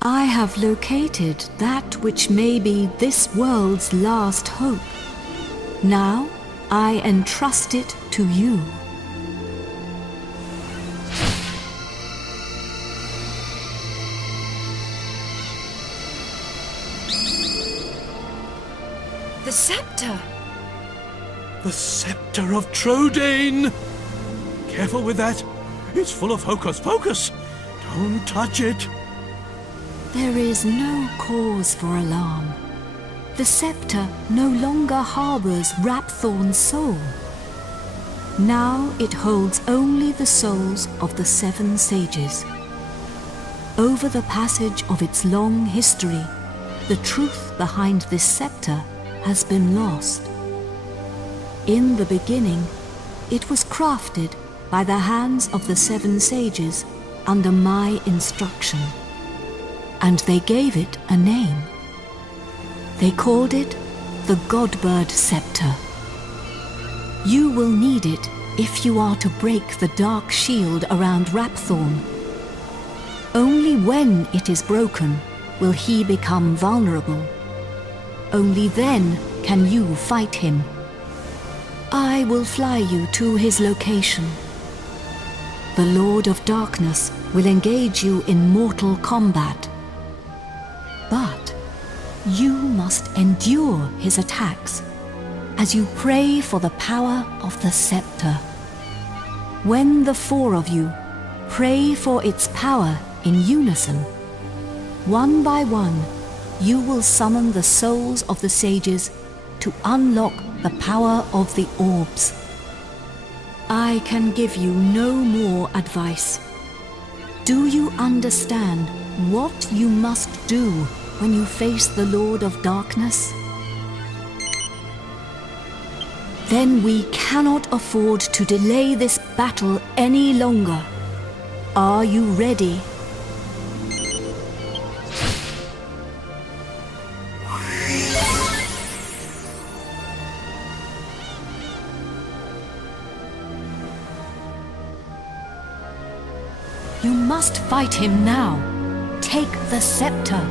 I have located that which may be this world's last hope. Now I entrust it to you. The scepter! The scepter of Trodane! Careful with that. It's full of hocus-pocus. Don't touch it. There is no cause for alarm. The scepter no longer harbors Rhaphorne's soul. Now it holds only the souls of the 7 sages. Over the passage of its long history, the truth behind this scepter has been lost. In the beginning, it was crafted by the hands of the 7 sages under my instruction, and they gave it a name. They called it the Godbird Scepter. You will need it if you are to break the dark shield around Rhaphorne. Only when it is broken will he become vulnerable. Only then can you fight him. I will fly you to his location. The Lord of Darkness will engage you in mortal combat. But you must endure his attacks as you pray for the power of the scepter. When the 4 of you pray for its power in unison, one by one, you will summon the souls of the sages to unlock the power of the orbs. I can give you no more advice. Do you understand what you must do when you face the Lord of Darkness? Then we cannot afford to delay this battle any longer. Are you ready? You must fight him now. Take the scepter.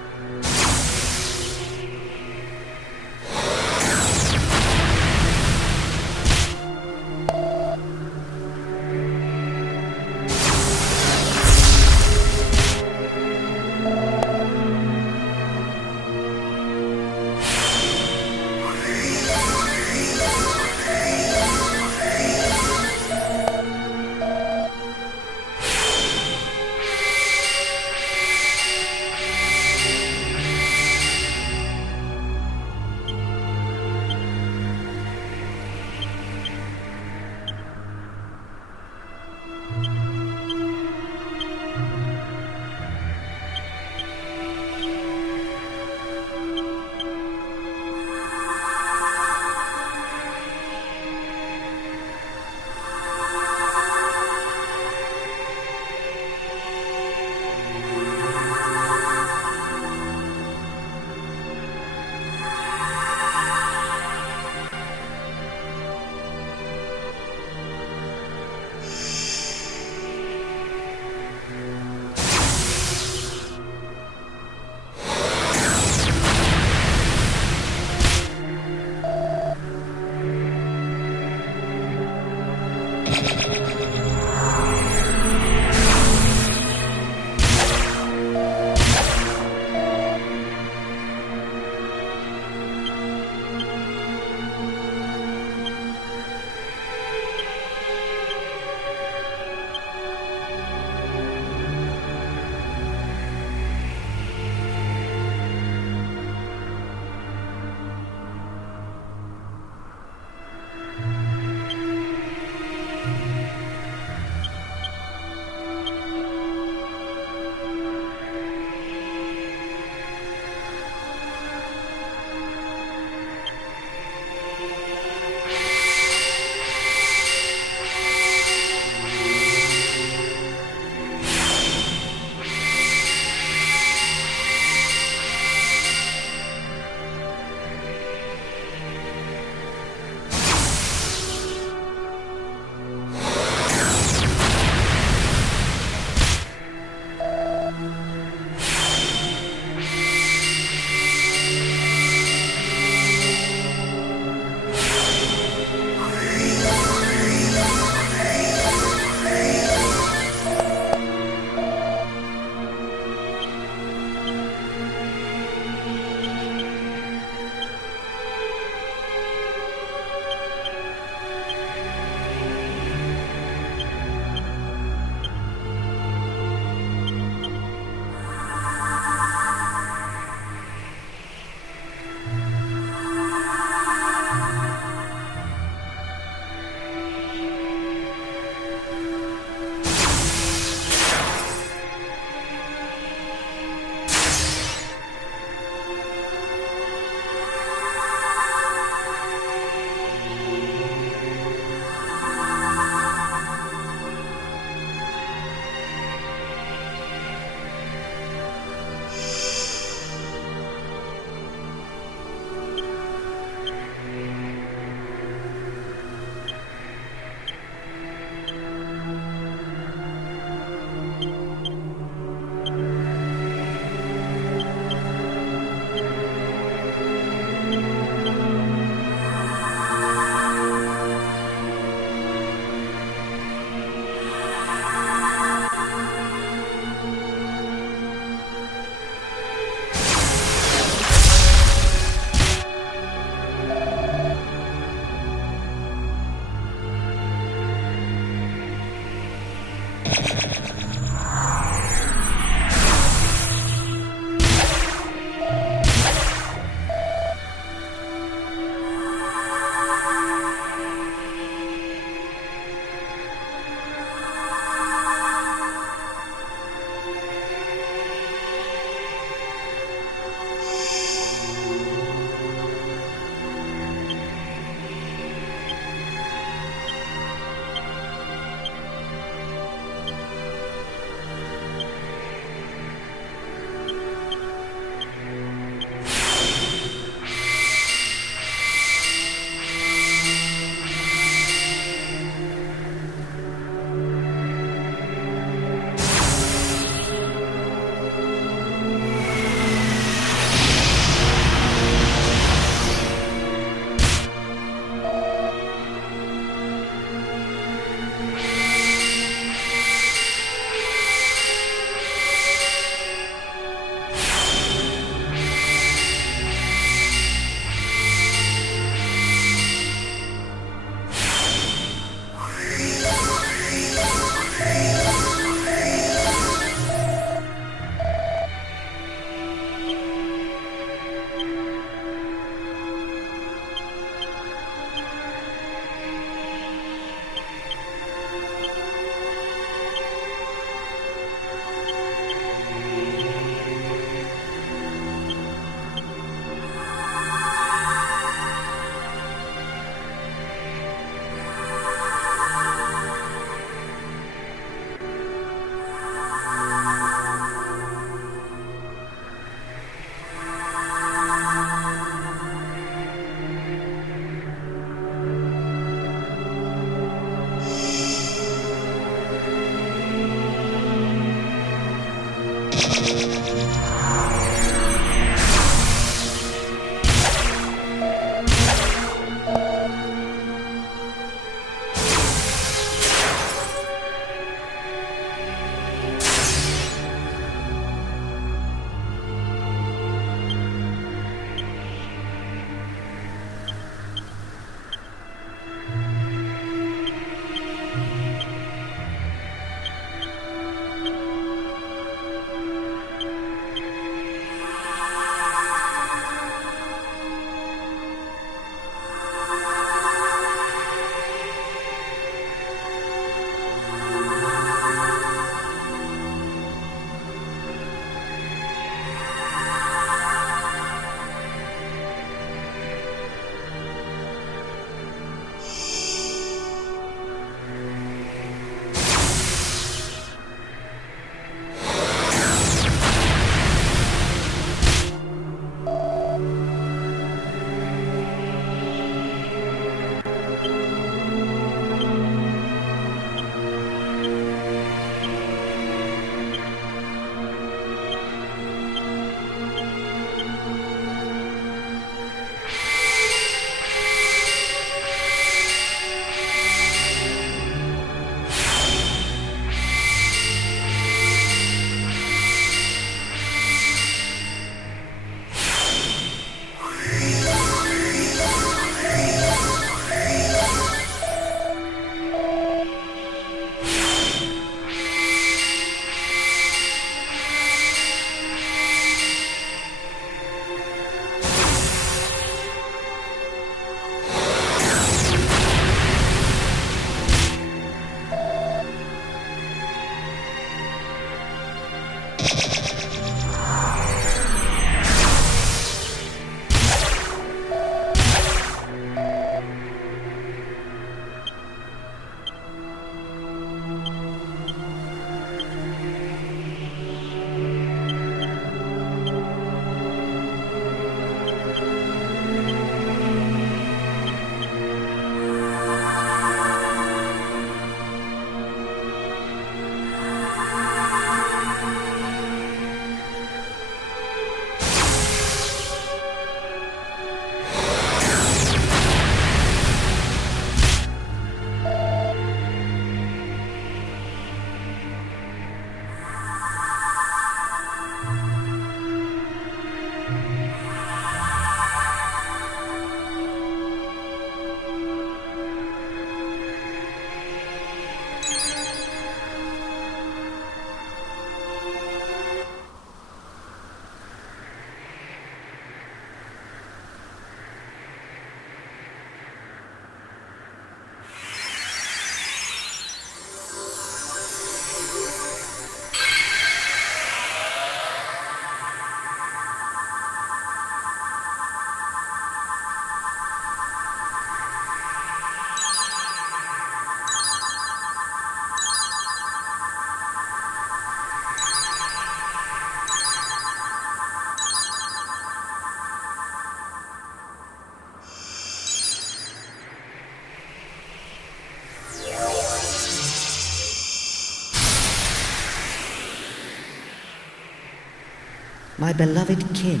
My beloved kin,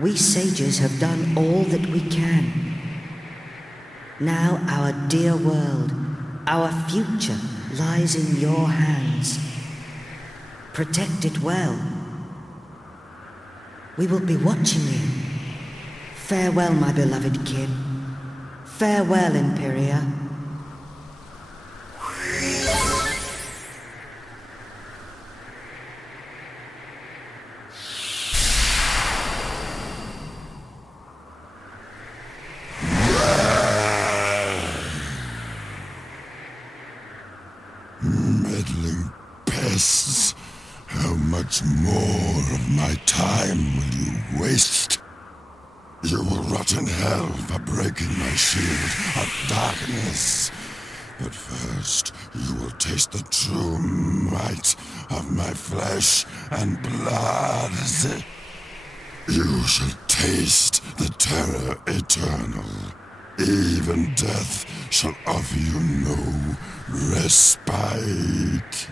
we sages have done all that we can. Now our dear world, our future lies in your hands. Protect it well. We will be watching you. Farewell, my beloved kin. Farewell, Imperia. Meddling pests! How much more of my time will you waste? You will rot in hell for breaking my shield of darkness. But first, you will taste the true might of my flesh and blood. You shall taste the terror eternal. Even death shall offer you no respite.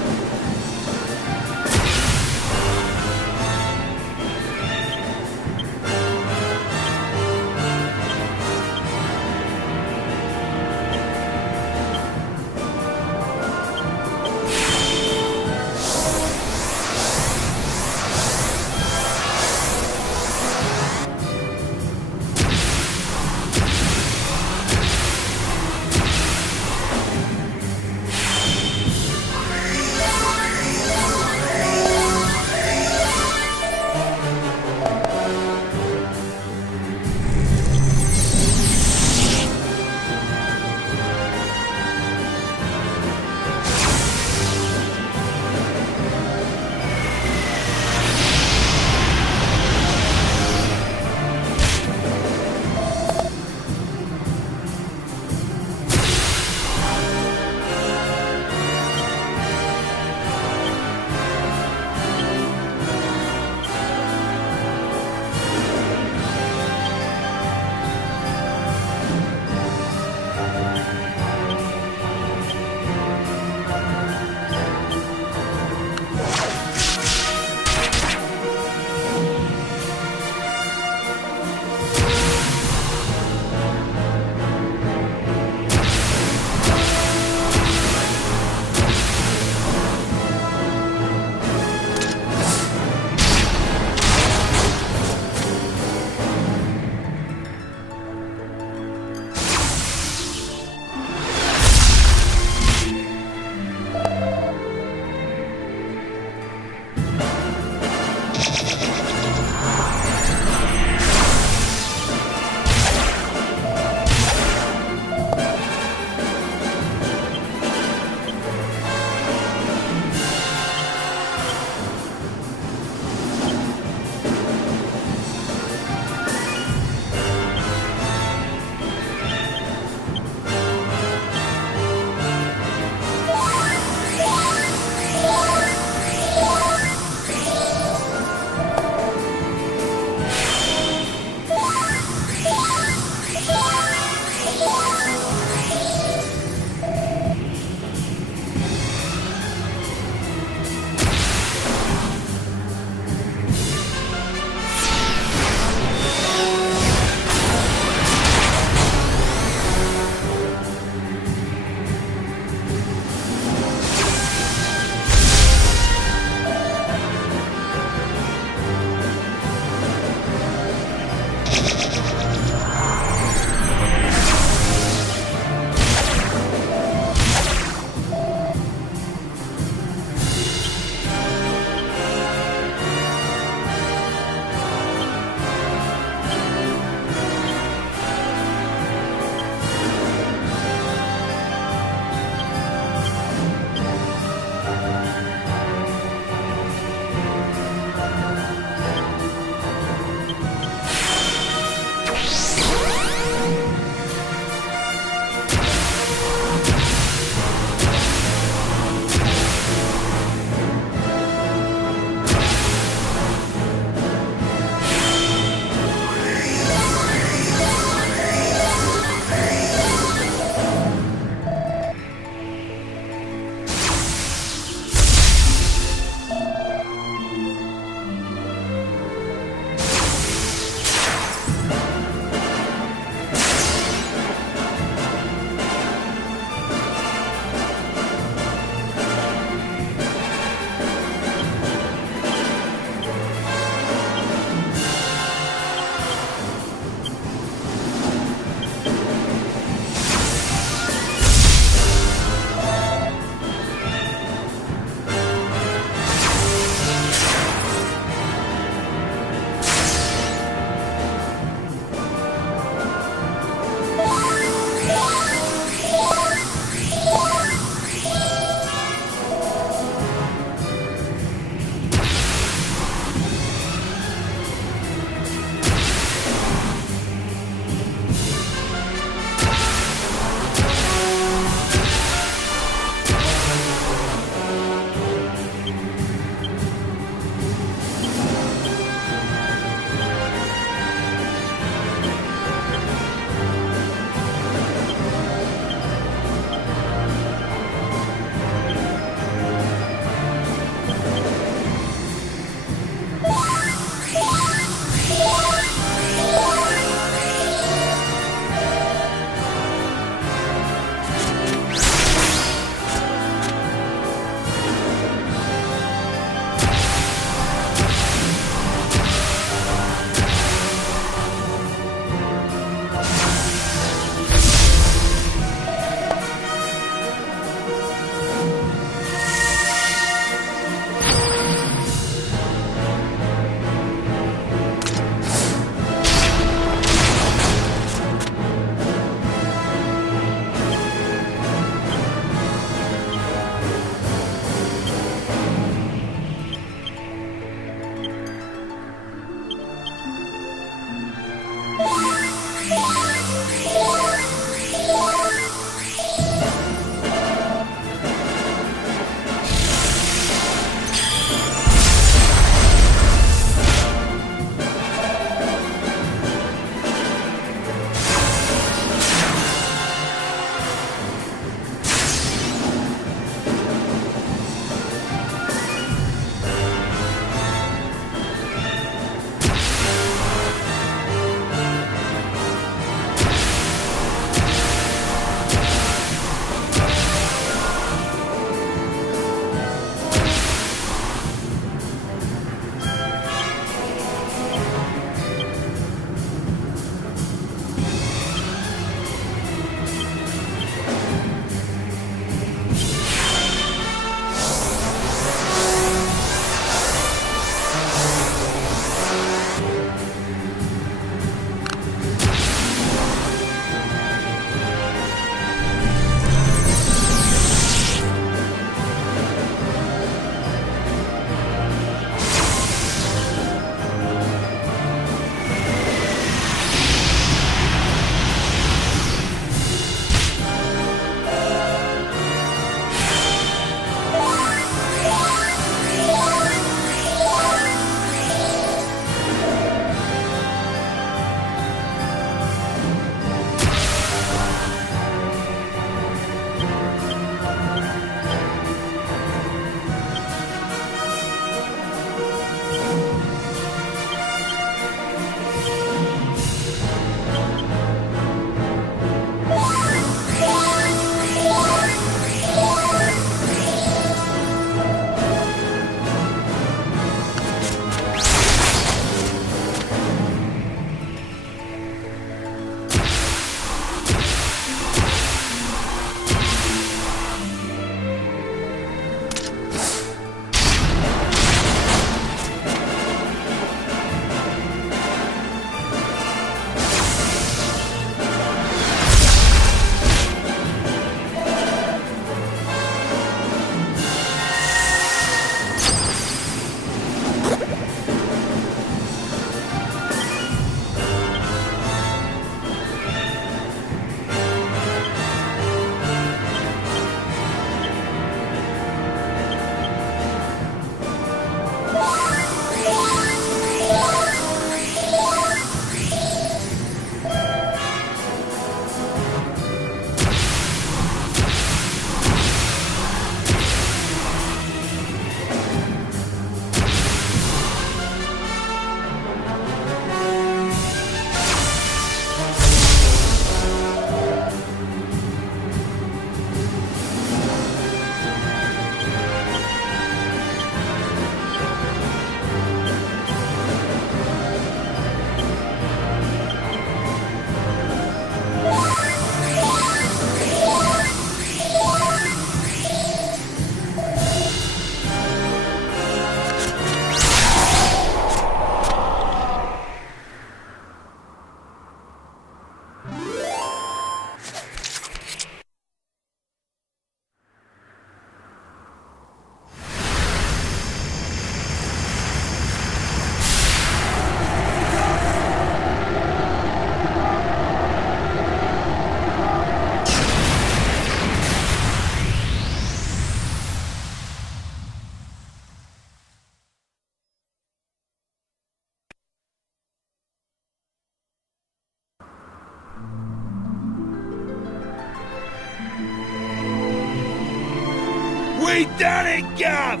We done it, Gov!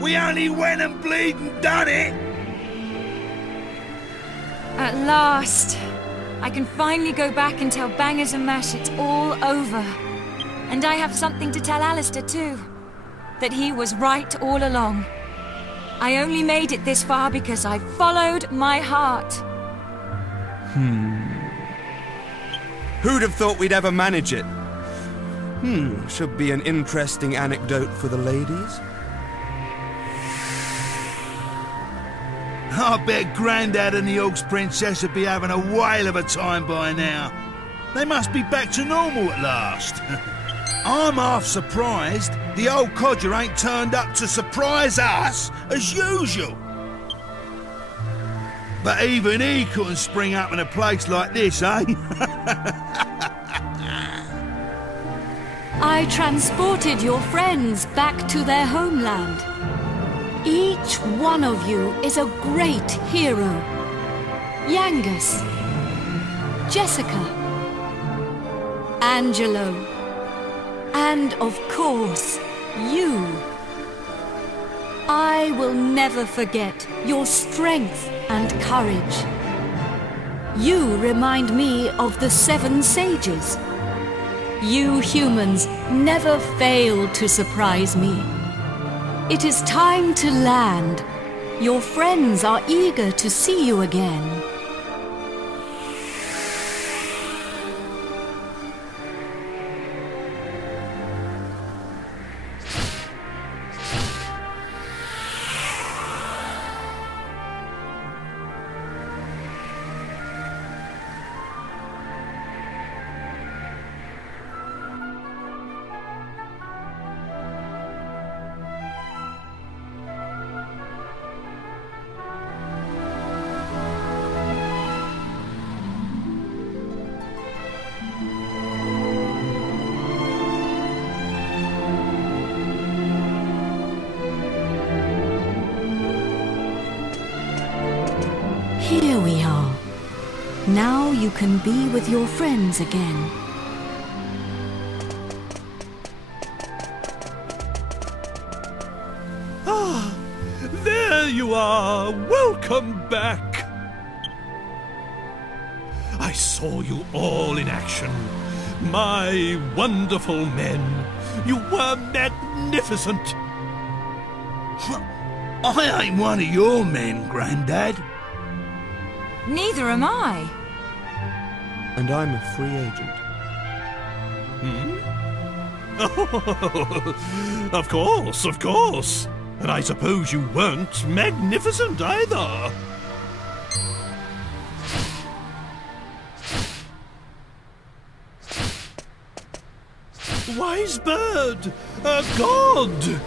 We only went and bleeding done it! At last, I can finally go back and tell Bangers and Mash it's all over. And I have something to tell Alistair too. That he was right all along. I only made it this far because I followed my heart. Who'd have thought we'd ever manage it? Should be an interesting anecdote for the ladies. I bet Grandad and the Orcs Princess would be having a whale of a time by now. They must be back to normal at last. I'm half surprised the old codger ain't turned up to surprise us as usual. But even he couldn't spring up in a place like this, eh? I transported your friends back to their homeland. Each one of you is a great hero. Yangus, Jessica, Angelo, and of course, you. I will never forget your strength and courage. You remind me of the 7 sages. You humans never fail to surprise me. It is time to land. Your friends are eager to see you again. Here we are. Now you can be with your friends again. Ah, there you are. Welcome back. I saw you all in action. My wonderful men. You were magnificent. I ain't one of your men, Grandad. Neither am I. And I'm a free agent. Oh, of course. And I suppose you weren't magnificent either. Wise bird, a god.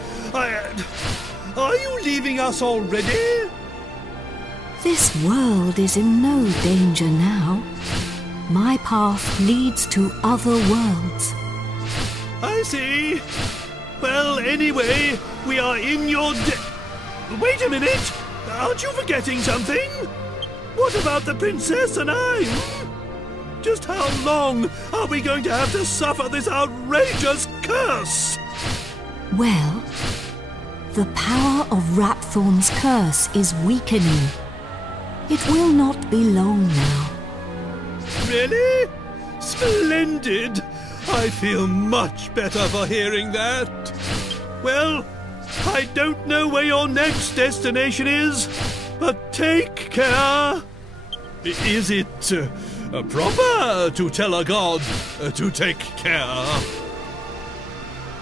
Are you leaving us already? This world is in no danger now. My path leads to other worlds. I see. Well, anyway, we are in your Wait a minute! Aren't you forgetting something? What about the princess and I? Just how long are we going to have to suffer this outrageous curse? Well, the power of Rhaphorne's curse is weakening. It will not be long now. Really? Splendid! I feel much better for hearing that. Well, I don't know where your next destination is, but take care. Is it proper to tell a god to take care?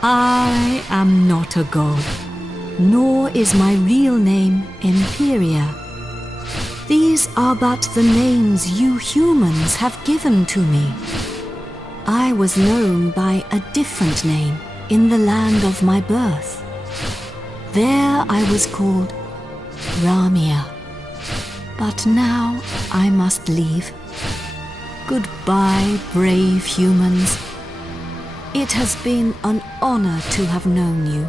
I am not a god, nor is my real name Imperia. These are but the names you humans have given to me. I was known by a different name in the land of my birth. There I was called Ramia. But now I must leave. Goodbye, brave humans. It has been an honor to have known you.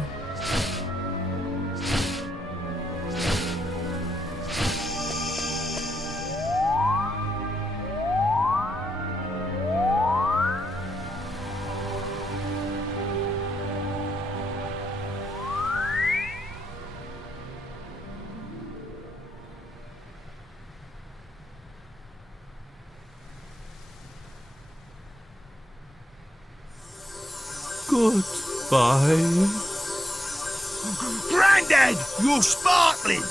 Goodbye. Grandad, you're sparkling!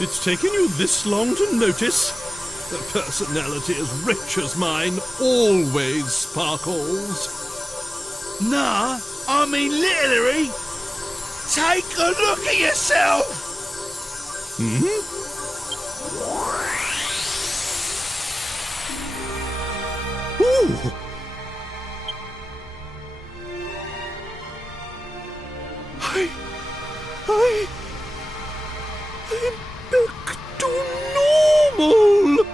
It's taken you this long to notice? A personality as rich as mine always sparkles. Nah, I mean literally. Take a look at yourself! Ooh! I'm back to normal!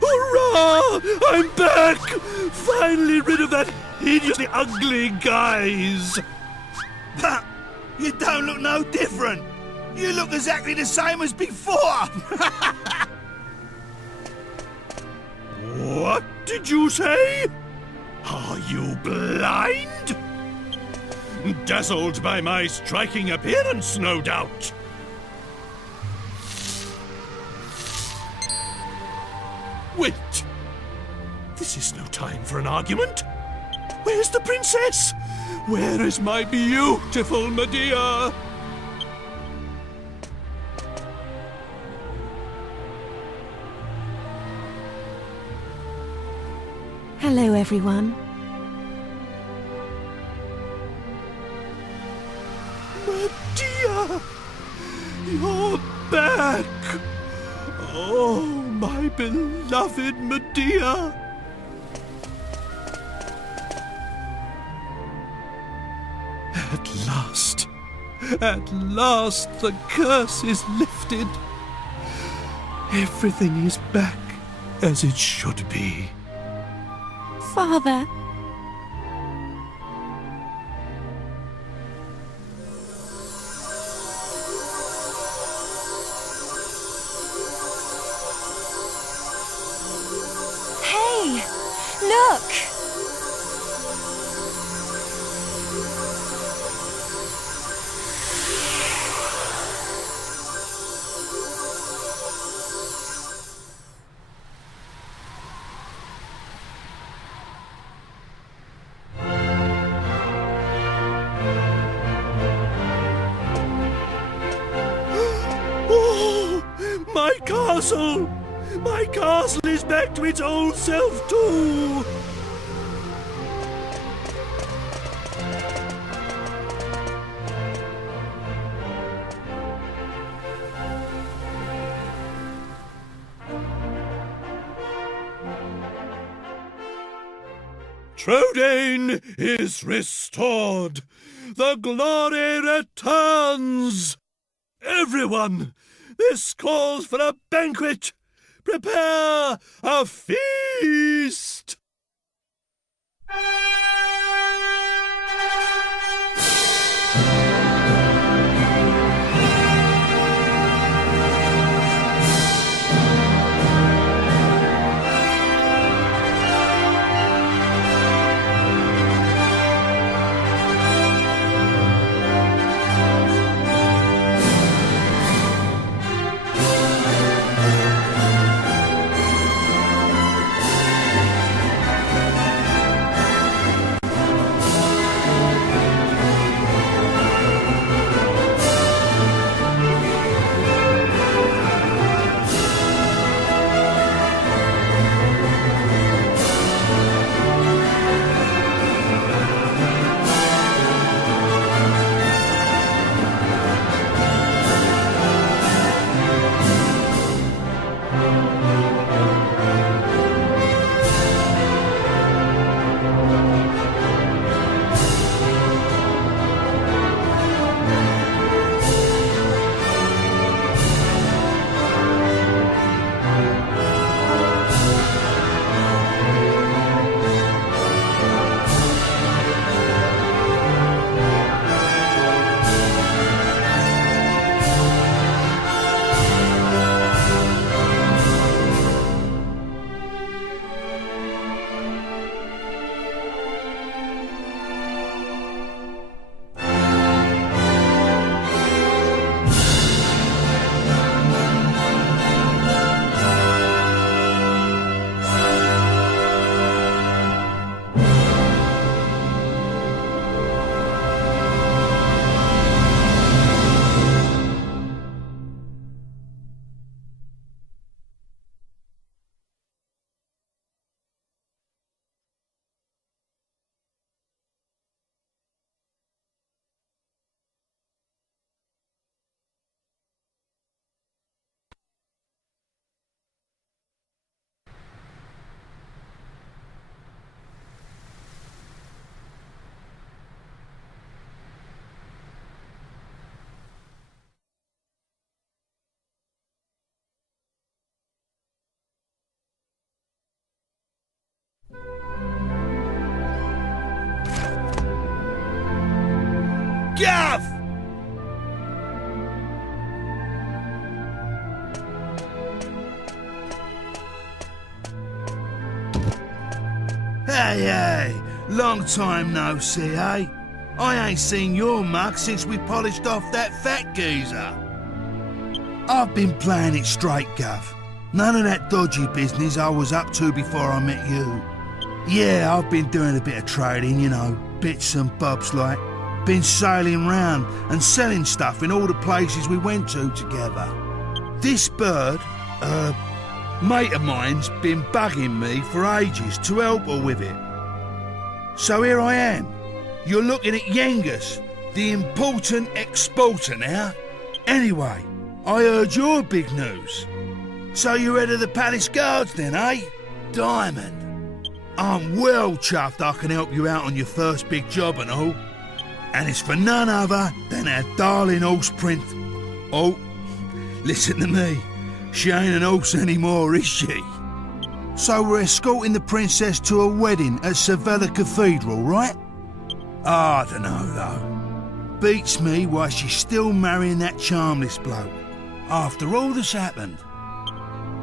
Hurrah! I'm back! Finally rid of that hideously ugly guise! But you don't look no different. You look exactly the same as before. What did you say? Are you blind? Dazzled by my striking appearance, no doubt. Wait. This is no time for an argument. Where's the princess? Where is my beautiful Medea? Hello, everyone. Medea! You're back! Oh, my beloved Medea! At last the curse is lifted. Everything is back as it should be. Father, Hey! Look! Oh, my castle! My castle is back to its old self too! Trodane is restored! The glory returns! Everyone, this calls for a banquet! Prepare a feast! Gov! Hey, long time no see, eh? I ain't seen your mug since we polished off that fat geezer. I've been playing it straight, Gov. None of that dodgy business I was up to before I met you. Yeah, I've been doing a bit of trading, you know, bits and bobs like. Been sailing round and selling stuff in all the places we went to together. This bird, mate of mine's been bugging me for ages to help her with it. So here I am. You're looking at Yengus, the important exporter now. Anyway, I heard your big news. So you're head of the palace guards then, eh? Diamond. I'm well chuffed I can help you out on your first big job and all. And it's for none other than our darling horse prince. Oh, listen to me. She ain't an horse anymore, is she? So we're escorting the princess to a wedding at Sevilla Cathedral, right? I don't know, though. Beats me why she's still marrying that charmless bloke, after all that's happened.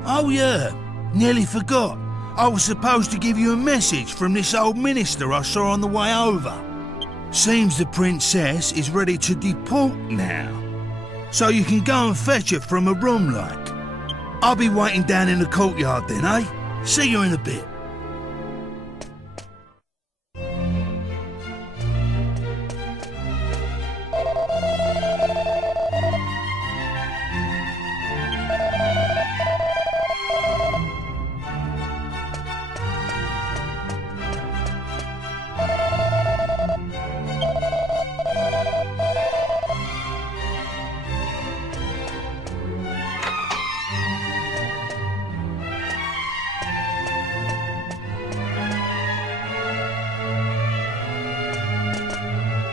Oh yeah, nearly forgot. I was supposed to give you a message from this old minister I saw on the way over. Seems the princess is ready to deport now. So you can go and fetch her from a room like. I'll be waiting down in the courtyard then, eh? See you in a bit.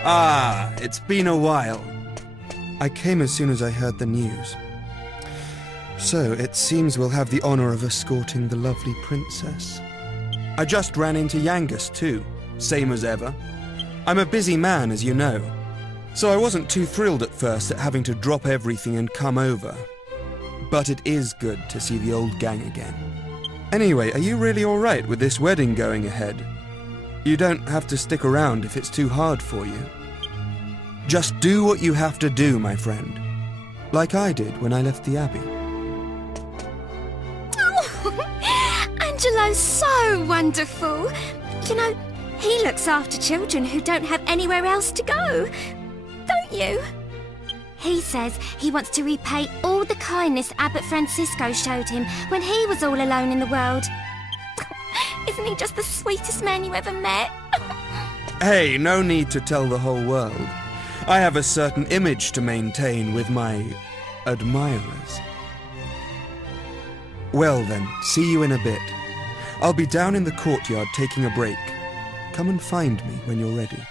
Ah, it's been a while. I came as soon as I heard the news. So, it seems we'll have the honor of escorting the lovely princess. I just ran into Yengus too, same as ever. I'm a busy man, as you know, so I wasn't too thrilled at first at having to drop everything and come over. But it is good to see the old gang again. Anyway, are you really alright with this wedding going ahead? You don't have to stick around if it's too hard for you. Just do what you have to do, my friend. Like I did when I left the Abbey. Oh, Angelo's so wonderful. You know, he looks after children who don't have anywhere else to go. Don't you? He says he wants to repay all the kindness Abbot Francisco showed him when he was all alone in the world. Isn't he just the sweetest man you ever met? Hey, no need to tell the whole world. I have a certain image to maintain with my admirers. Well then, see you in a bit. I'll be down in the courtyard taking a break. Come and find me when you're ready.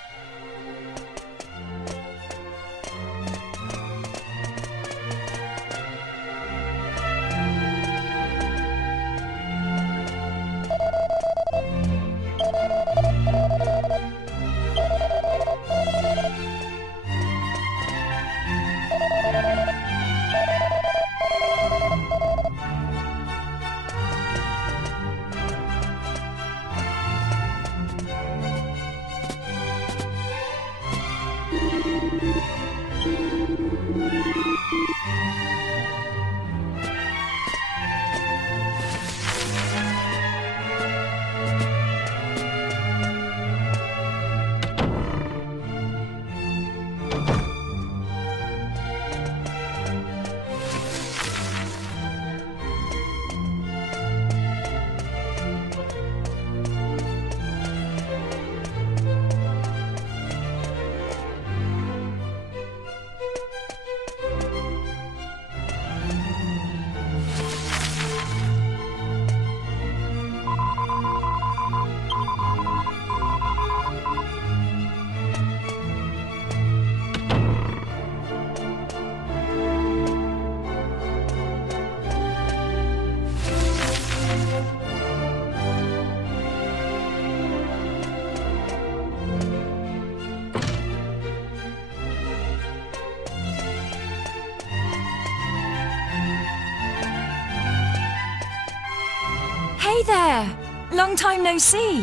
there! Long time no see.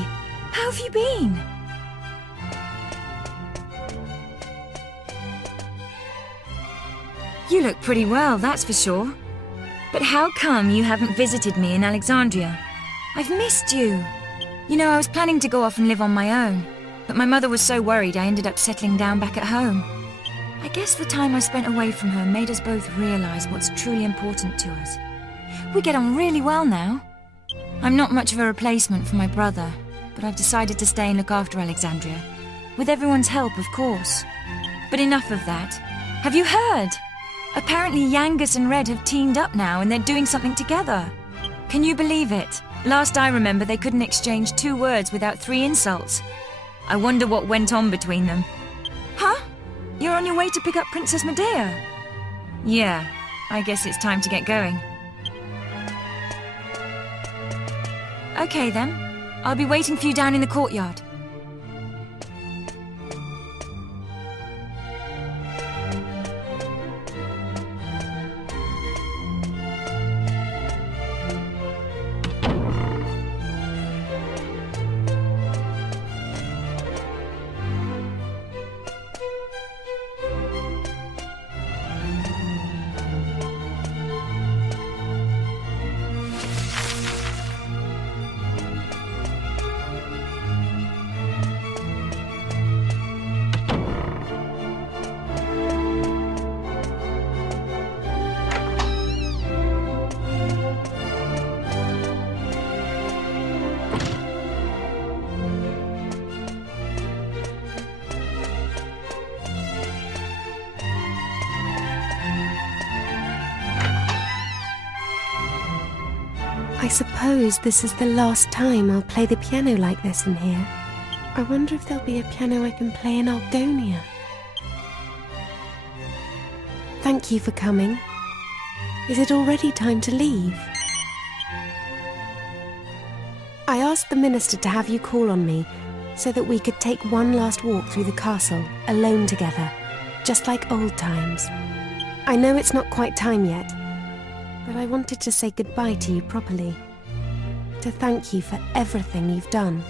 How have you been? You look pretty well, that's for sure. But how come you haven't visited me in Alexandria? I've missed you. You know, I was planning to go off and live on my own, but my mother was so worried I ended up settling down back at home. I guess the time I spent away from her made us both realize what's truly important to us. We get on really well now. I'm not much of a replacement for my brother, but I've decided to stay and look after Alexandria. With everyone's help, of course. But enough of that. Have you heard? Apparently Yangus and Red have teamed up now and they're doing something together. Can you believe it? Last I remember, they couldn't exchange 2 words without 3 insults. I wonder what went on between them. Huh? You're on your way to pick up Princess Medea? Yeah, I guess it's time to get going. Okay then. I'll be waiting for you down in the courtyard. I suppose this is the last time I'll play the piano like this in here. I wonder if there'll be a piano I can play in Arcadia. Thank you for coming. Is it already time to leave? I asked the minister to have you call on me so that we could take one last walk through the castle, alone together, just like old times. I know it's not quite time yet, but I wanted to say goodbye to you properly. To thank you for everything you've done.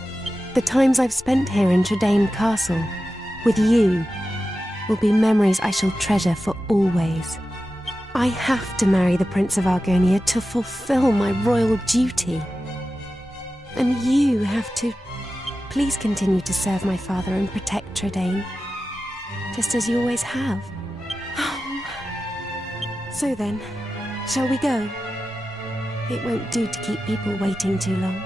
The times I've spent here in Trodane Castle, with you, will be memories I shall treasure for always. I have to marry the Prince of Arcadia to fulfill my royal duty. And you have to... Please continue to serve my father and protect Trodane, just as you always have. So then, shall we go? It won't do to keep people waiting too long.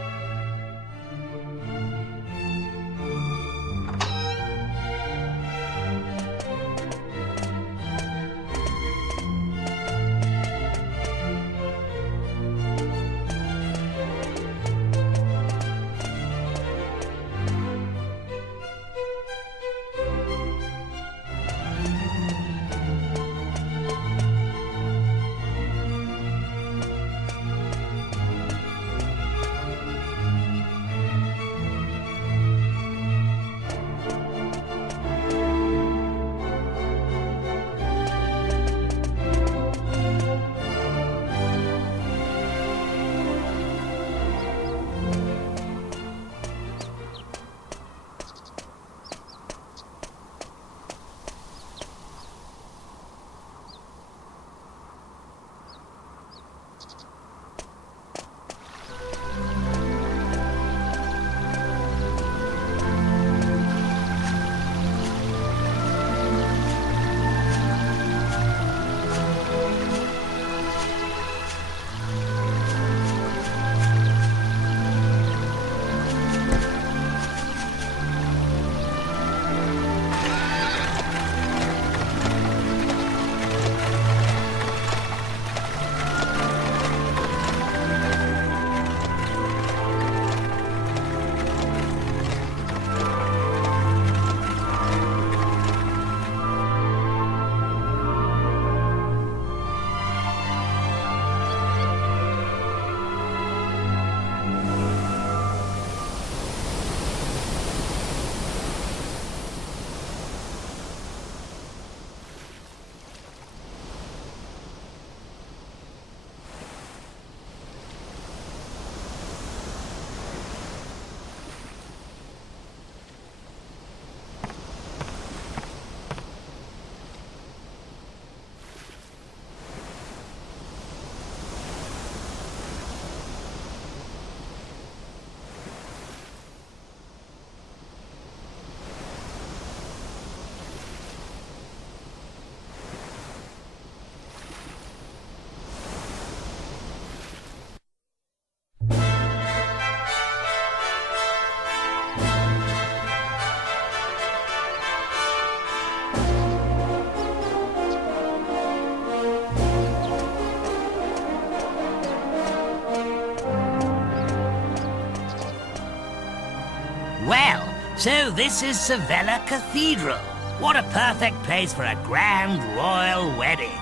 So this is Sevilla Cathedral. What a perfect place for a grand royal wedding.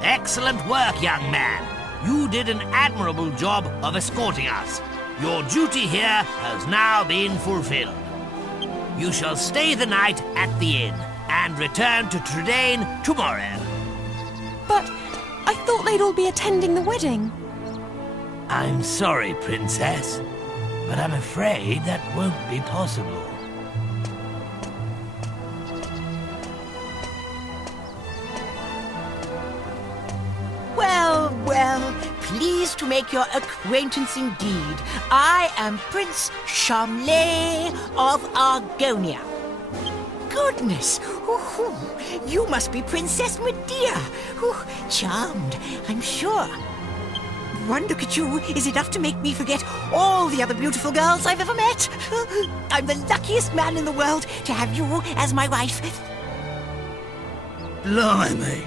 Excellent work, young man. You did an admirable job of escorting us. Your duty here has now been fulfilled. You shall stay the night at the inn and return to Trodane tomorrow. But I thought they'd all be attending the wedding. I'm sorry, Princess, but I'm afraid that won't be possible. Well, well, pleased to make your acquaintance indeed. I am Prince Charmley of Arcadia. Goodness, ooh, you must be Princess Medea. Ooh, charmed, I'm sure. One look at you is enough to make me forget all the other beautiful girls I've ever met. I'm the luckiest man in the world to have you as my wife. Blimey.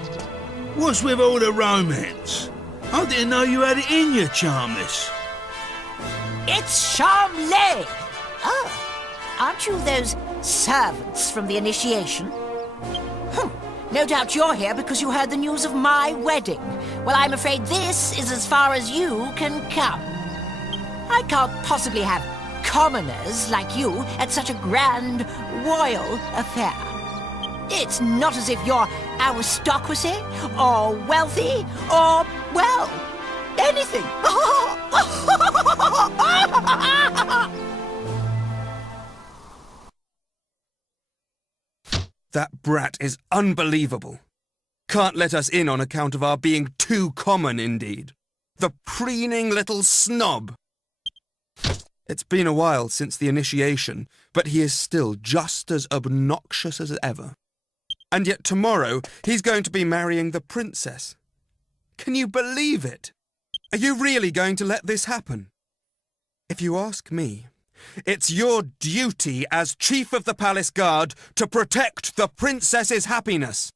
What's with all the romance? I didn't know you had it in you, Charmless. It's Charmley. Oh, aren't you those servants from the initiation? No doubt you're here because you heard the news of my wedding. Well, I'm afraid this is as far as you can come. I can't possibly have commoners like you at such a grand royal affair. It's not as if you're aristocracy, or wealthy, or, well, anything. That brat is unbelievable. Can't let us in on account of our being too common, indeed. The preening little snob. It's been a while since the initiation, but he is still just as obnoxious as ever. And yet tomorrow he's going to be marrying the princess. Can you believe it? Are you really going to let this happen? If you ask me, it's your duty as Chief of the Palace Guard to protect the princess's happiness.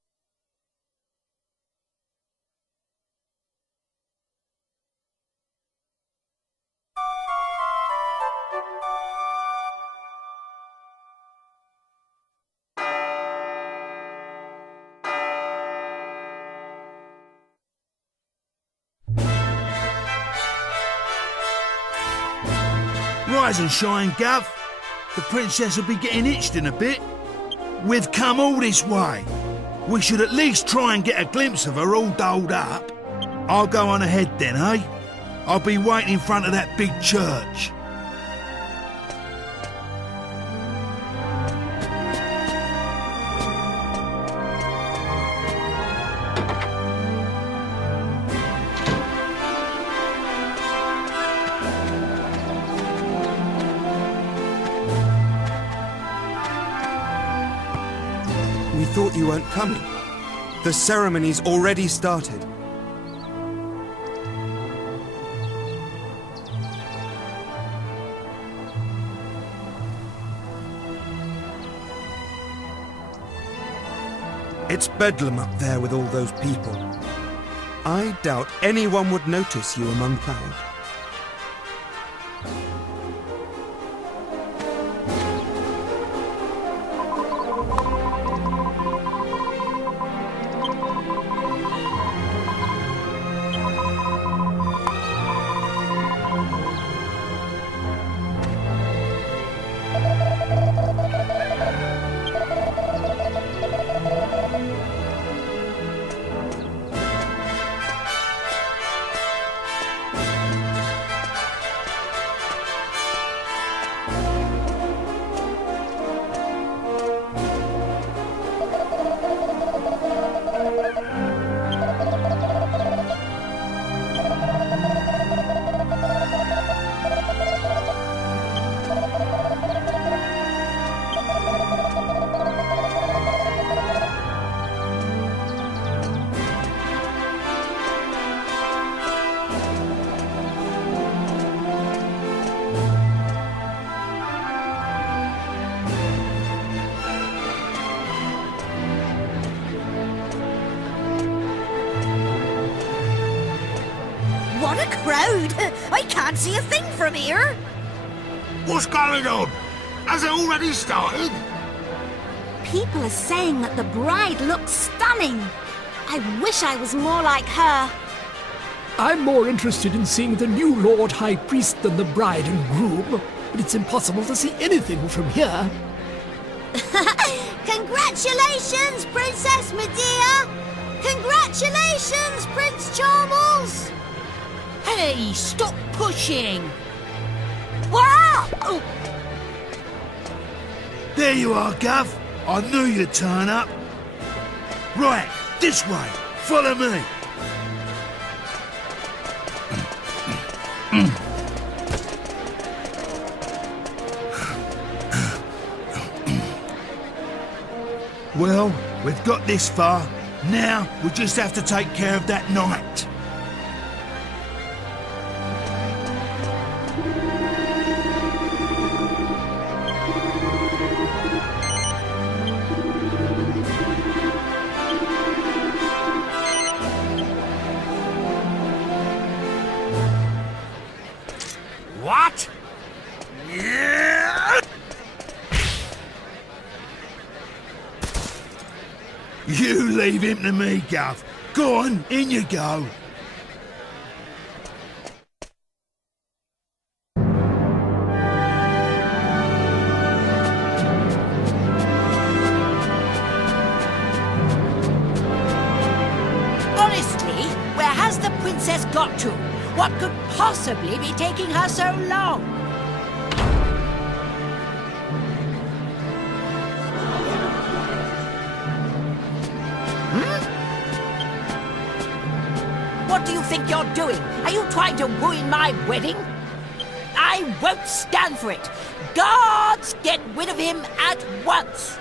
Rise and shine, Gov. The princess will be getting itched in a bit. We've come all this way. We should at least try and get a glimpse of her all dolled up. I'll go on ahead then, eh? I'll be waiting in front of that big church. We thought you weren't coming. The ceremony's already started. It's bedlam up there with all those people. I doubt anyone would notice you among crowd. What a crowd! I can't see a thing from here. What's going on? Has it already started? People are saying that the bride looks stunning. I wish I was more like her. I'm more interested in seeing the new Lord High Priest than the bride and groom, but it's impossible to see anything from here. Congratulations, Princess Medea! Congratulations, Prince Charmles! Hey, stop pushing! Wow! Oh, There you are, Gov. I knew you'd turn up. Right, this way. Follow me. Well, we've got this far. Now we just have to take care of that knight. What? You leave him to me, Gov. Go on, in you go. Honestly, where has the princess got to? What could possibly be taking her so long? What do you think you're doing? Are you trying to ruin my wedding? I won't stand for it. Guards, get rid of him at once.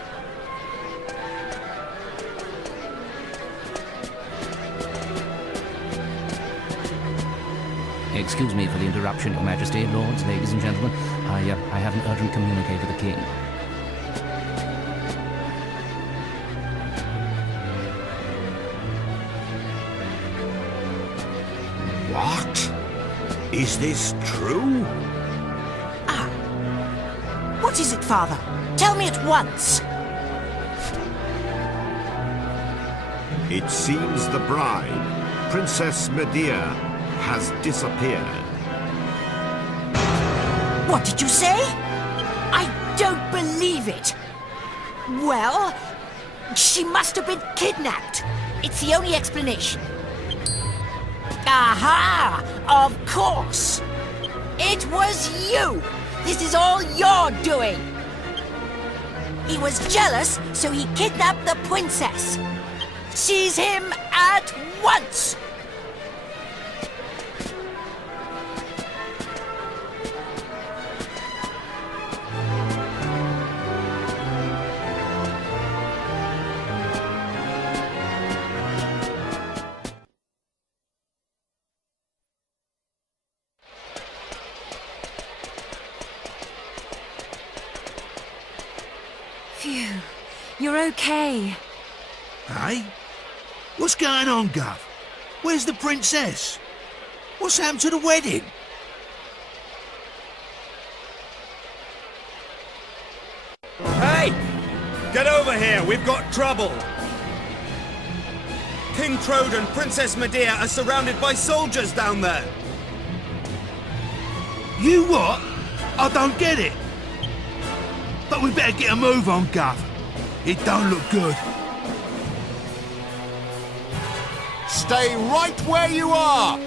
Excuse me for the interruption, Your Majesty, lords, ladies and gentlemen. I have an urgent communique with the king. What? Is this true? What is it, Father? Tell me at once. It seems the bride, Princess Medea, has disappeared. What did you say? I don't believe it. Well, she must have been kidnapped. It's the only explanation. Aha! Of course! It was you! This is all your doing! He was jealous, so he kidnapped the princess. Seize him at once! Phew. You're okay. Hey? What's going on, Gov? Where's the princess? What's happened to the wedding? Hey! Get over here, we've got trouble! King Trodane and Princess Medea are surrounded by soldiers down there! You what? I don't get it. But we better get a move on, Gov. It don't look good. Stay right where you are!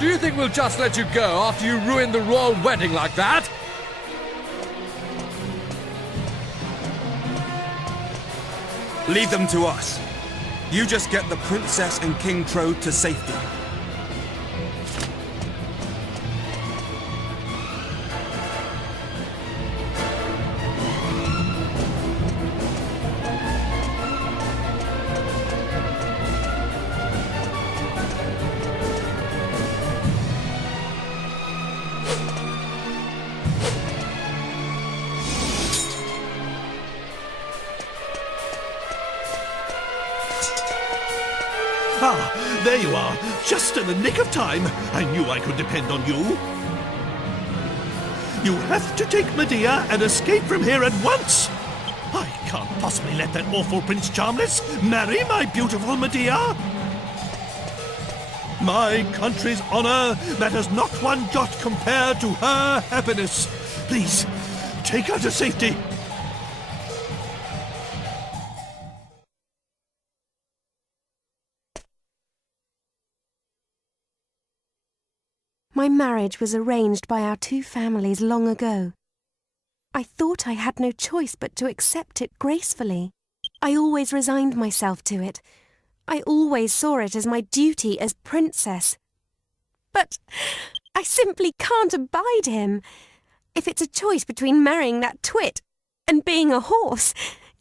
Do you think we'll just let you go after you ruined the royal wedding like that? Leave them to us. You just get the princess and King Trode to safety. Ah, there you are. Just in the nick of time. I knew I could depend on you. You have to take Medea and escape from here at once! I can't possibly let that awful Prince Charmless marry my beautiful Medea! My country's honor matters not one jot compared to her happiness. Please, take her to safety. My marriage was arranged by our two families long ago. I thought I had no choice but to accept it gracefully. I always resigned myself to it. I always saw it as my duty as princess. But I simply can't abide him. If it's a choice between marrying that twit and being a horse,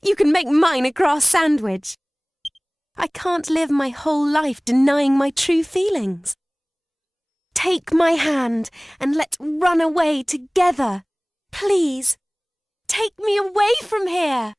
you can make mine a grass sandwich. I can't live my whole life denying my true feelings. Take my hand and let's run away together. Please, take me away from here.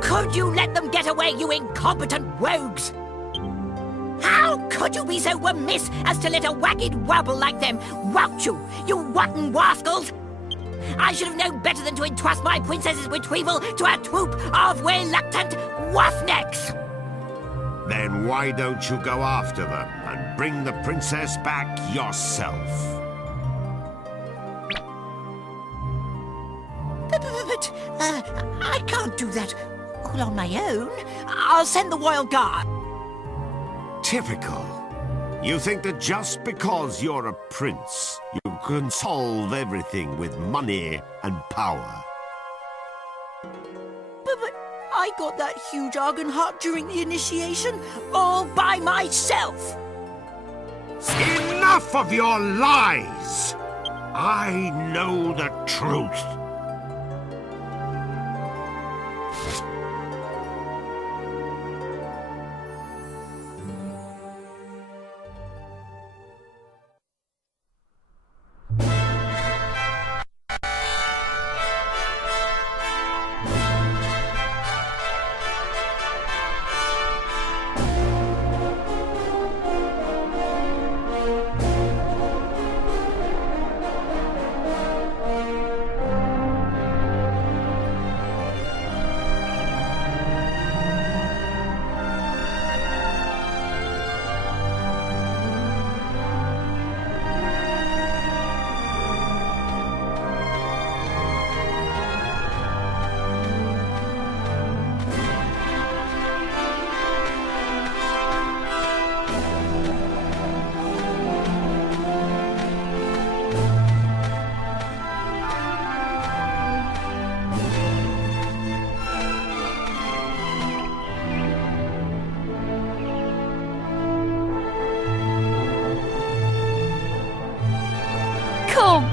Could you let them get away, you incompetent rogues? How could you be so remiss as to let a wagged wabble like them rout you, you rotten rascals? I should have known better than to entrust my princess's retrieval to a troop of reluctant roughnecks. Then why don't you go after them and bring the princess back yourself? But I can't do that all on my own. I'll send the royal guard. Typical. You think that just because you're a prince, you can solve everything with money and power. But I got that huge argon heart during the initiation, all by myself. Enough of your lies! I know the truth.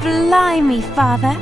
Blimey, Father.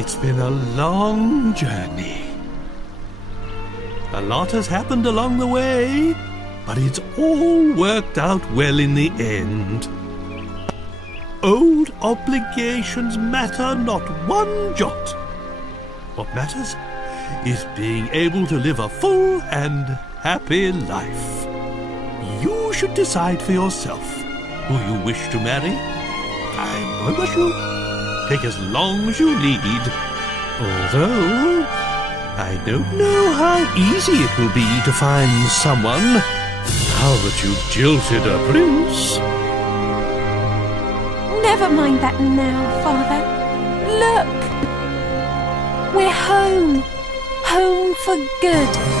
It's been a long journey. A lot has happened along the way, but it's all worked out well in the end. Old obligations matter not one jot. What matters is being able to live a full and happy life. You should decide for yourself who you wish to marry. I won't rush you. Take as long as you need. Although, I don't know how easy it will be to find someone now that you've jilted a prince. Never mind that now, Father. Look! We're home. Home for good.